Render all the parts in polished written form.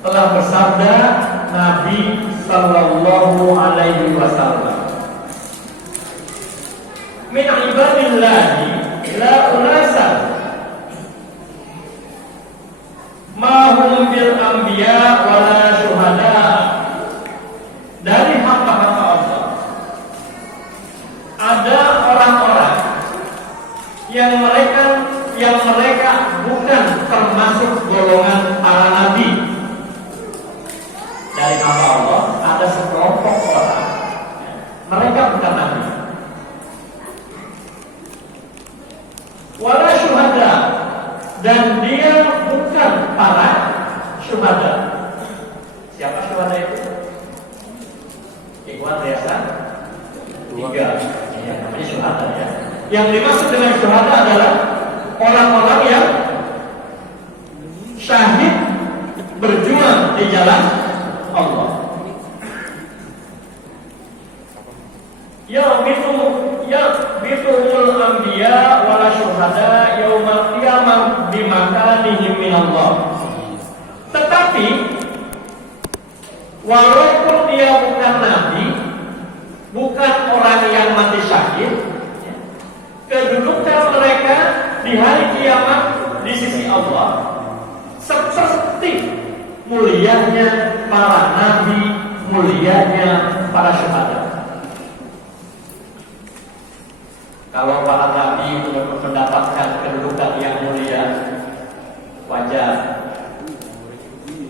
telah bersabda Nabi sallallahu alaihi wasallam, min ibadillahi la unasan ma hum bil anbiya wala syuhada. Dari hamba-hamba Allah ada orang-orang yang mereka bukan termasuk golongan para nabi. Dari hamba Allah ada sekelompok orang, mereka bukan nabi. Wala syuhada, dan dia bukan para syuhada. Siapa syuhada itu? Ikhwan biasa tiga, ya, namanya syuhada ya. Yang dimaksud dengan syuhada adalah orang-orang yang syahid berjuang di jalan Allah. Ya bitumul anbiya wala syuhada yaumal qiyamah bimakanihim minallah. Tetapi walaupun dia bukan nabi, bukan orang yang mati syahid, kedudukan mereka di hari kiamat di sisi Allah seperti mulianya para nabi, mulianya para syuhada. Kalau para nabi mendapatkan kedudukan yang mulia, wajar.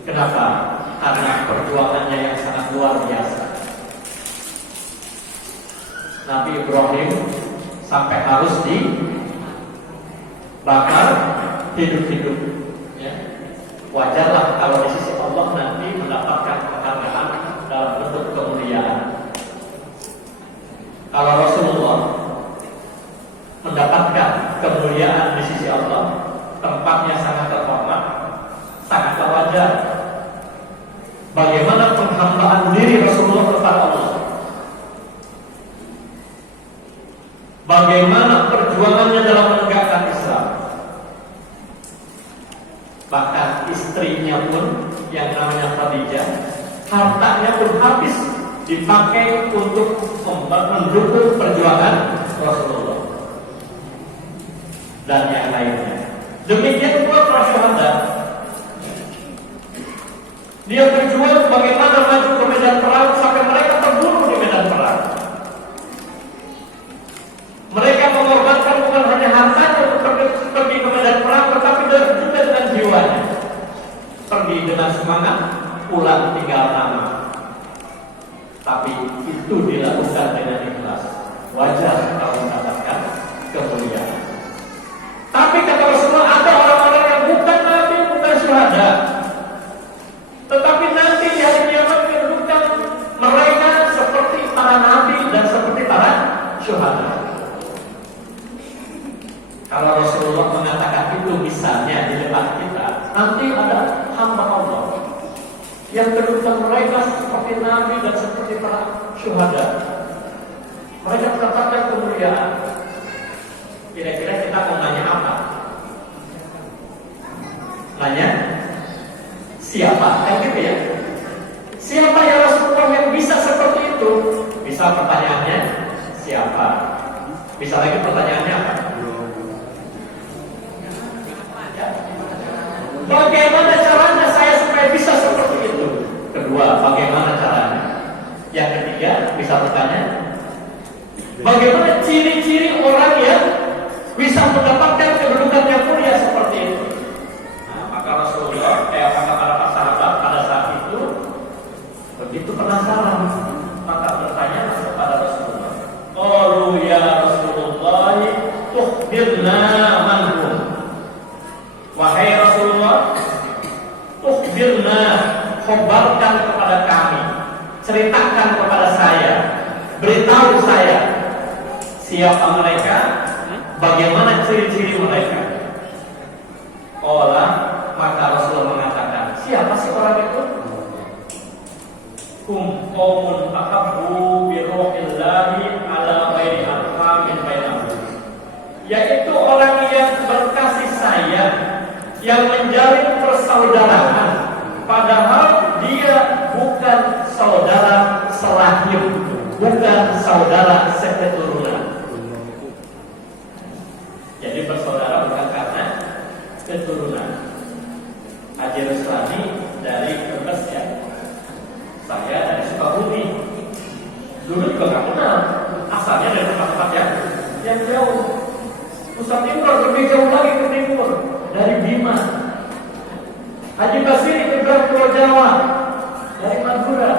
Kenapa? Karena perjuangannya yang sangat luar biasa. Nabi Ibrahim sampai harus dibakar hidup-hidup. Ya. Wajarlah kalau di sisi Allah nanti mendapatkan penghargaan dalam bentuk kemuliaan. Kalau Rasulullah mendapatkan kemuliaan di sisi Allah, tempatnya sangat terhormat, sangat wajar. Bagaimana penghambaan diri Rasulullah kepada Allah, bagaimana perjuangannya dalam menegakkan Islam. Bahkan istrinya pun yang namanya Khadijah, hartanya pun habis dipakai untuk mendukung perjuangan Rasulullah dan yang lainnya. Demikian pula para syuhada. Dia berjuang bagaimana maju ke medan perang sampai mereka terbunuh di medan perang. Mereka mengorbankan bukan hanya hartanya untuk pergi ke medan perang, tetapi juga dengan jiwanya. Pergi dengan semangat, pulang tinggal nama. Tapi itu dilakukan dengan ikhlas. Wajar kalau mendapatkan kemuliaan. Tapi kata Rasulullah, ada orang-orang yang bukan nabi, bukan syuhada, tetapi nanti di hari kiamat kedudukan mereka seperti para nabi dan seperti para syuhada. Kalau Rasulullah mengatakan itu misalnya di depan kita, nanti ada hamba Allah yang kedudukan mereka seperti nabi dan seperti para syuhada. Mereka mendapatkan kemuliaan. Kira-kira kita mau nanya apa? Nanya siapa? Kan gitu ya? Siapa ya Rasulullah yang bisa seperti itu? Bisa pertanyaannya siapa? Bisa lagi pertanyaannya apa? Bagaimana caranya saya supaya bisa seperti itu? Kedua, bagaimana caranya? Yang ketiga, bisa bertanya, bagaimana ciri-ciri orang yang bisa mendapatkan kedudukan yang mulia seperti itu? Nah, maka Rasulullah, kata para sahabat pada saat itu begitu penasaran, maka bertanya kepada Rasulullah. Qalu ya Rasulullah, tukhbirna manhum. Wahai Rasulullah, tukhbirna, khabarkan kepada kami, ceritakan kepada saya, beritahu saya siapa mereka, bagaimana ciri-ciri mereka. Maka Rasulullah mengatakan, siapa sih orang itu? Hum qaumun ahabbu bi ruhillahi ala ghairi arhamin bainahum. Yaitu orang yang berkasih sayang, yang menjalin persaudaraan, padahal Haji Ruslani dari Brebes ya. Saya dari Sukabumi. Dulu juga nggak kenal. Asalnya dari tempat-tempat yang jauh. Pusat Timur lebih jauh lagi ke timur dari Bima. Haji Basiri ke Pulau Jawa dari Madura.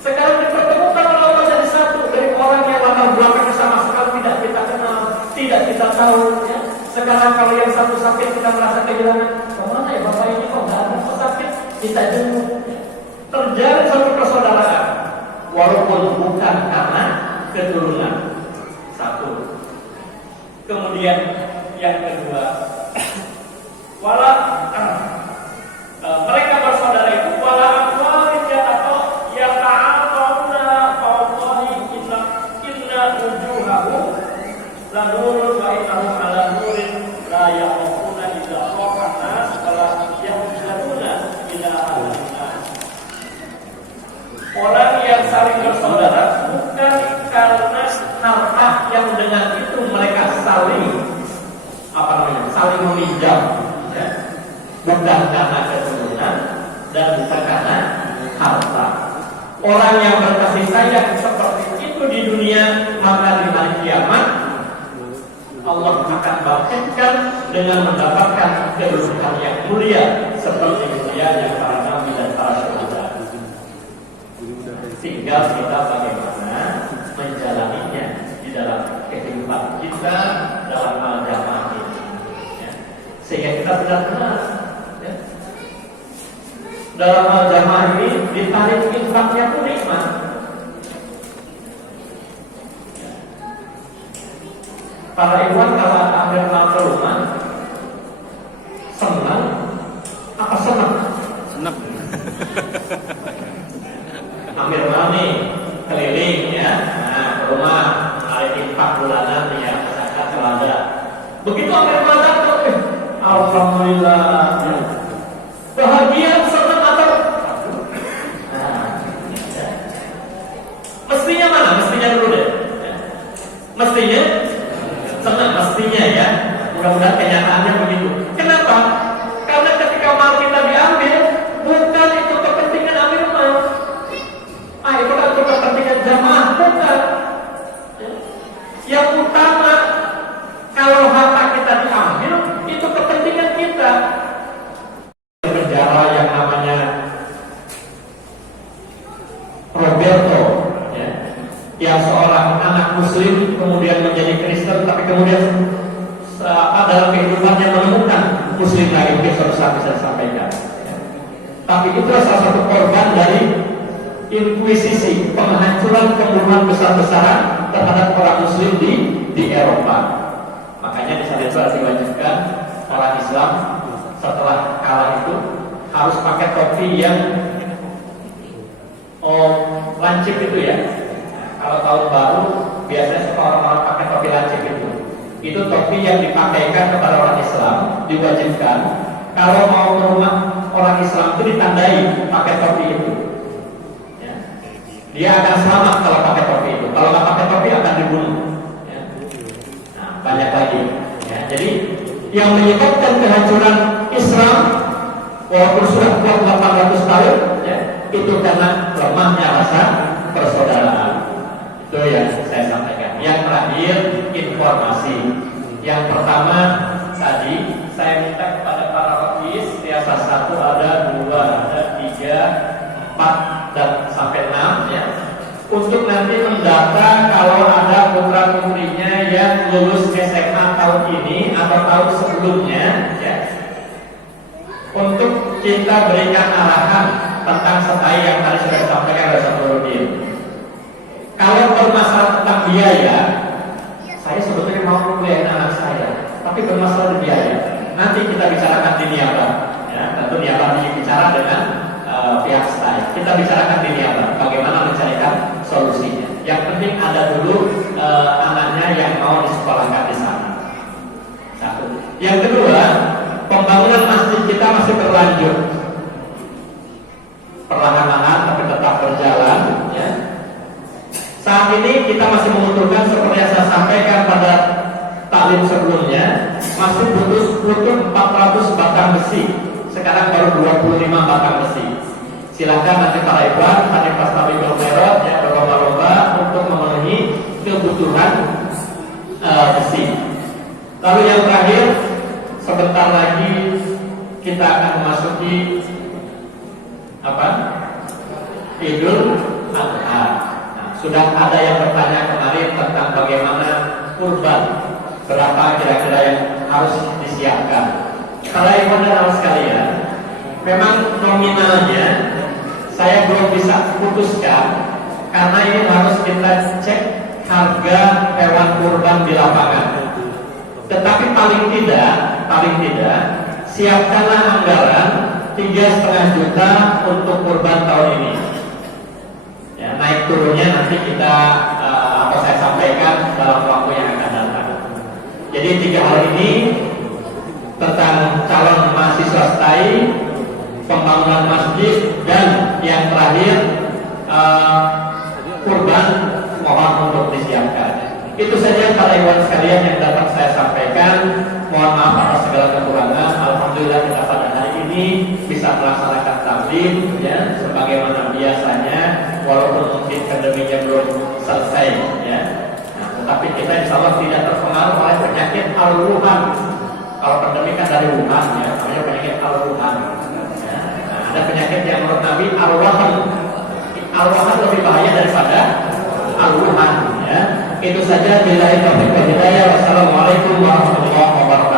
Sekarang dipertemukan Allah jadi satu dari orang yang latar belakangnya sama sekali tidak kita kenal, tidak kita tahu. Ya. Sekarang kalau yang satu sakit kita merasa kehilangan, kemana ya bapak ini kok nggak ada kok sakit? Kita jenguk. Ya. Terjalin satu persaudaraan, walaupun bukan karena keturunan. Satu. Kemudian yang kedua, mereka bersaudara itu wala aqwalin atau ya ta'aqawna qawallahi inna wujuhahum la nurun wa innahum ala nurin la yaquluna illa qawqana wala yaquluna illa alina. Orang yang saling bersaudara bukan karena harta yang dengan itu mereka saling meminjam, ya. Bukan karena keturunan dan bukan karena harta. Orang yang berkasih sayang seperti itu di dunia, maka di hari kiamat Allah akan bangkitkan dengan mendapatkan kedudukan yang mulia seperti mulianya para nabi dan para syuhada. Tinggal kita bagaimana menjalaninya di dalam kehidupan kita dalam al-jamaah ini, ya. Sehingga kita benar-benar, ya, dalam al-jamaah ini ditarik infaknya pun nikmat, ya. Para ikhwan kalau akhir ke rumah senang apa senang? Senang. Ambil malam keliling ya, nah ke rumah tarik infak bulanan ya, zakat selada. Begitu ambil malam tuh, alhamdulillah, ya. Bahagia senang atau? Nah, ya. Mestinya mana? Mestinya dulu deh. Ya. Mestinya senang, mestinya ya. Mudah-mudahan kenyataannya begitu. Kenapa? Karena ketika mal kita diambil, bukan itu kepentingan ambil mal. Itu kan untuk kepentingan jamaah, bukan. Yang utama, kalau harta kita diambil, itu kepentingan kita. Penjara yang namanya Roberto, ya, yang seorang anak muslim kemudian menjadi Kristen, tapi kemudian dalam kehidupannya menemukan muslim lagi, mungkin suatu saat bisa disampaikan. Ya. Tapi itu salah satu korban dari inkuisisi, penghancuran, pembunuhan besar-besaran terhadap orang muslim di Eropa. Makanya di sana itu diwajibkan orang Islam setelah kalah itu harus pakai topi yang lancip itu ya. Nah, kalau tahun baru biasanya suka orang-orang pakai topi lancip itu. Itu topi yang dipakaikan kepada orang Islam, diwajibkan. Kalau mau ke rumah orang Islam itu ditandai pakai topi itu. Dia akan selamat kalau pakai topi itu. Kalau nggak pakai topi akan dibunuh. Ya. Nah, banyak lagi. Ya, jadi yang menyebabkan kehancuran Islam walaupun sudah 800 tahun, ya, itu karena lemahnya rasa persaudaraan. Itu yang saya sampaikan. Yang terakhir informasi. Yang pertama tadi saya minta kepada para ofis biasa 1 ada 2 ada 3 4 dan sampai 6 ya, untuk nanti mendata kalau ada putra putrinya yang lulus SMA tahun ini atau tahun sebelumnya ya, untuk kita berikan arahan tentang setai yang tadi sudah disampaikan oleh Sabrudin. Kalau bermasalah tentang biaya, saya sebetulnya mau kuliahin anak saya, tapi bermasalah di biaya, nanti kita bicarakan di niabah ya, tentu niabah bicara dengan pihak STAI. Kita bicarakan di niabah bagaimana mencarikan solusinya. Yang penting ada dulu anaknya yang mau disekolahkan di sana. Satu. Yang kedua, pembangunan masjid kita masih berlanjut, perlahan-lahan tapi tetap berjalan. Ya. Saat ini kita masih membutuhkan seperti yang saya sampaikan pada taklim sebelumnya, masih butuh 400 batang besi sekarang baru 25 batang besi. Silahkan nanti para ikhwan, nanti pas kami bermerot ya berlomba-lomba untuk memenuhi kebutuhan besi. Lalu yang terakhir, sebentar lagi kita akan memasuki apa? Idul Adha. Nah, sudah ada yang bertanya kemarin tentang bagaimana kurban, berapa kira-kira yang harus disiapkan. Para ikhwan dan akhwat sekalian, memang nominalnya saya belum bisa putuskan karena ini harus kita cek harga hewan kurban di lapangan. Tetapi paling tidak siapkanlah anggaran 3,5 juta untuk kurban tahun ini. Ya, naik turunnya nanti kita saya sampaikan dalam waktu yang akan datang. Jadi 3 hal ini tentang calon mahasiswa STAI, pembangunan masjid, dan yang terakhir kurban mohon untuk disiapkan. Itu saja para ikhwan sekalian yang dapat saya sampaikan. Mohon maaf atas segala kekurangan. Alhamdulillah kita pada hari ini bisa melaksanakan taklim ya sebagaimana biasanya, walaupun mungkin pandeminya belum selesai ya. Nah, tetapi kita insya Allah tidak terpengaruh oleh penyakit al-Wuhan. Kalau pandemi kan dari Wuhan ya, namanya penyakit al-Wuhan. Ya. Nah, ada penyakit yang menurut Nabi al-Wahan. Al-Wahan lebih bahaya daripada al-Wuhan ya. Itu saja, billahi taufiq wal hidayah. Wassalamualaikum warahmatullahi wabarakatuh.